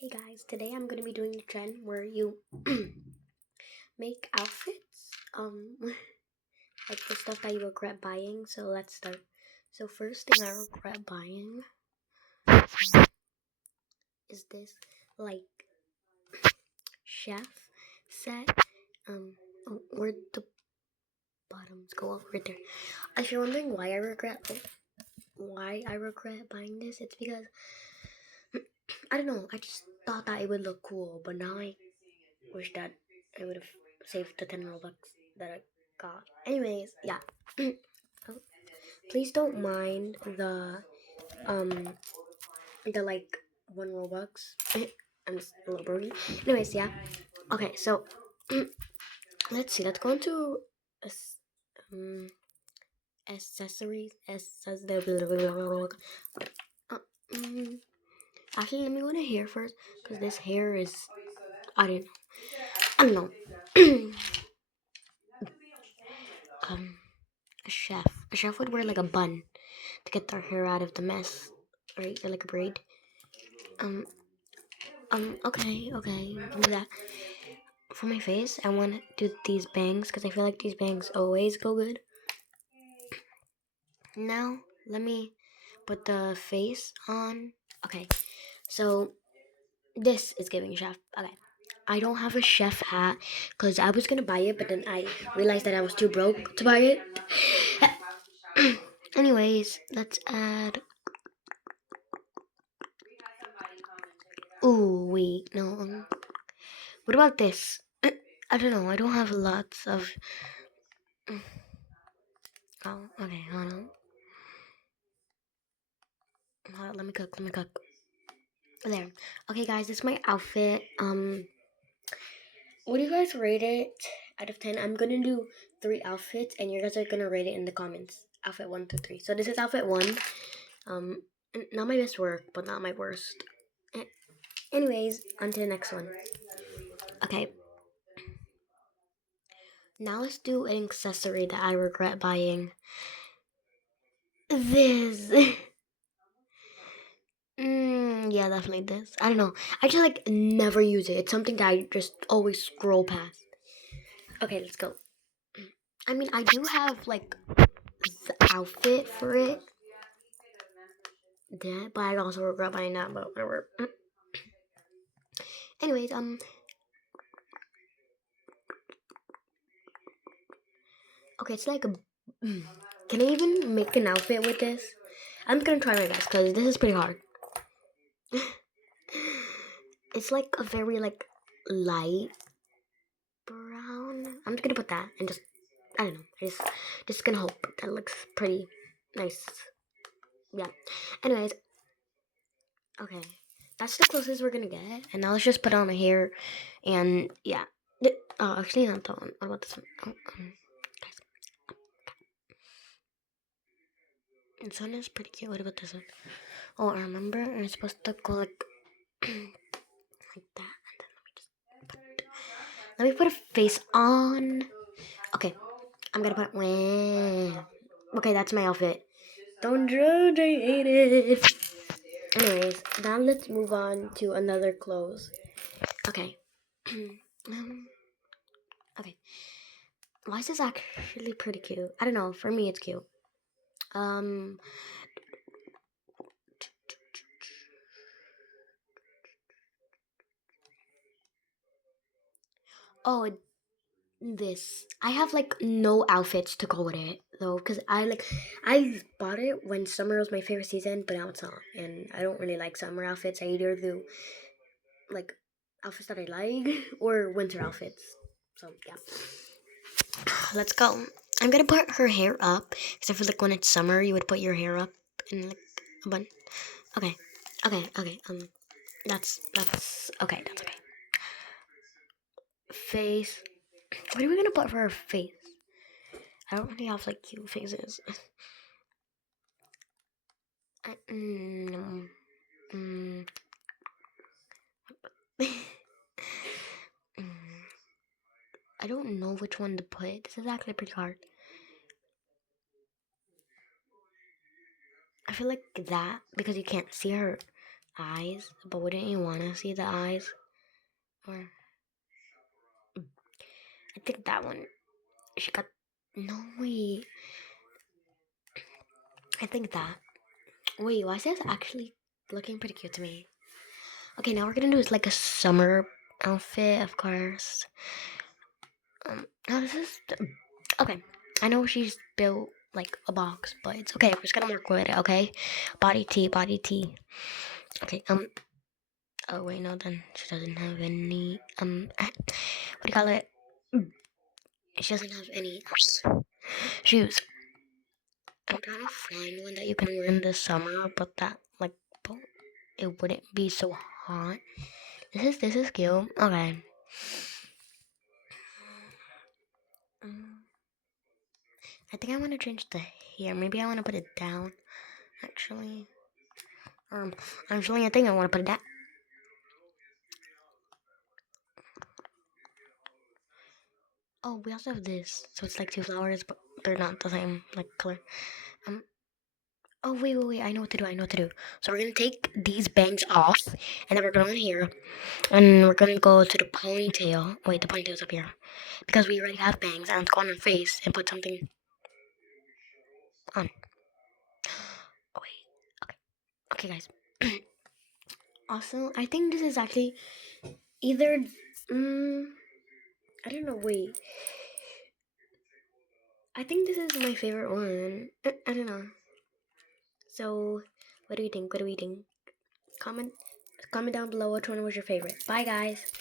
Hey guys, today I'm gonna be doing a trend where you make outfits, like the stuff that you regret buying. So let's start. So first thing I regret buying is this like chef set. Where'd the bottoms go off right there? If you're wondering why I regret buying this, it's because I don't know. I just thought that it would look cool, but now I wish that I would have saved the 10 Robux that I got. Anyways, yeah. Please don't mind the like 1 Robux. I'm just a little broody. Anyways, yeah. Okay, so let's see. Let's go into accessories. Actually, let me go to hair first because this hair is I don't know. um, a chef would wear like a bun to get their hair out of the mess, right? Or like a braid. Okay, give me that. For my face, I want to do these bangs because I feel like these bangs always go good. Now, let me put the face on. Okay, so this is giving chef. Okay, I don't have a chef hat because I was gonna buy it, but then I realized that I was too broke to buy it. Anyways, let's add. Ooh, wait, no. What about this? I don't know. I don't have lots of. Oh, okay. Hold on. Let me cook. There. Okay, guys, this is my outfit. What do you guys rate it out of 10? I'm gonna do 3 outfits, and you guys are gonna rate it in the comments. Outfit 1 to 3. So this is outfit 1. Um, not my best work, but not my worst. Anyways, on to the next one. Okay. Now let's do an accessory that I regret buying. This. Yeah, definitely this. I don't know. I just like never use it. It's something that I just always scroll past. Okay, let's go. I mean, I do have like the outfit for it. That, but I also regret buying that. But whatever. Anyways, okay, it's like a. Can I even make an outfit with this? I'm just gonna try my best because this is pretty hard. It's like a very like light brown. I'm just gonna put that and just I don't know. Just gonna hope that looks pretty nice. Yeah. Anyways, okay, that's the closest we're gonna get. And now let's just put on a hair, and yeah. Oh, actually not that one. What about this one? Oh, guys. This one is pretty cute. What about this one? Oh, I remember I'm supposed to go like like that. And then let me put a face on. Okay, I'm gonna put. Okay, that's my outfit. Don't judge, I hate it. Anyways, now let's move on to another clothes. Okay. Okay. Why is this actually pretty cute? I don't know. For me, it's cute. Um. Oh, this. I have like no outfits to go with it though, because I bought it when summer was my favorite season, but now it's not, and I don't really like summer outfits. I either do like outfits that I like or winter outfits. So yeah. Let's go. I'm gonna put her hair up because I feel like when it's summer, you would put your hair up in like a bun. Okay. That's okay. That's okay. Face. What are we gonna put for her face? I don't really have like cute faces. I, mm, mm, I don't know which one to put. This is actually pretty hard. I feel like that because you can't see her eyes, but wouldn't you want to see the eyes? Or I think that one. She got no wait. I think that. Wait, why is this actually looking pretty cute to me? Okay, now we're gonna do is like a summer outfit, of course. Oh, this is okay. I know she's built like a box, but it's okay. We're just gonna work with it, okay? Body tea, body tea. Okay. Oh wait, no. Then she doesn't have any. What do you call it? She doesn't have any shoes. I'm trying to find one that you can wear in the summer, but that like, but it wouldn't be so hot. This is cute. Okay. I think I want to change the hair. Maybe I want to put it down. Actually, actually, I think I want to put it down. Oh, we also have this. So it's like two flowers, but they're not the same like color. Um. Oh wait! I know what to do. I know what to do. So we're gonna take these bangs off, and then we're going here, and we're gonna go to the ponytail. Wait, the ponytail's up here, because we already have bangs. And let's go on our face and put something on. Oh wait. Okay. Okay, guys. Also, I think this is actually either. I don't know. Wait. I think this is my favorite one. I don't know. So, what do you think? What do you think? Comment comment down below which one was your favorite. Bye, guys.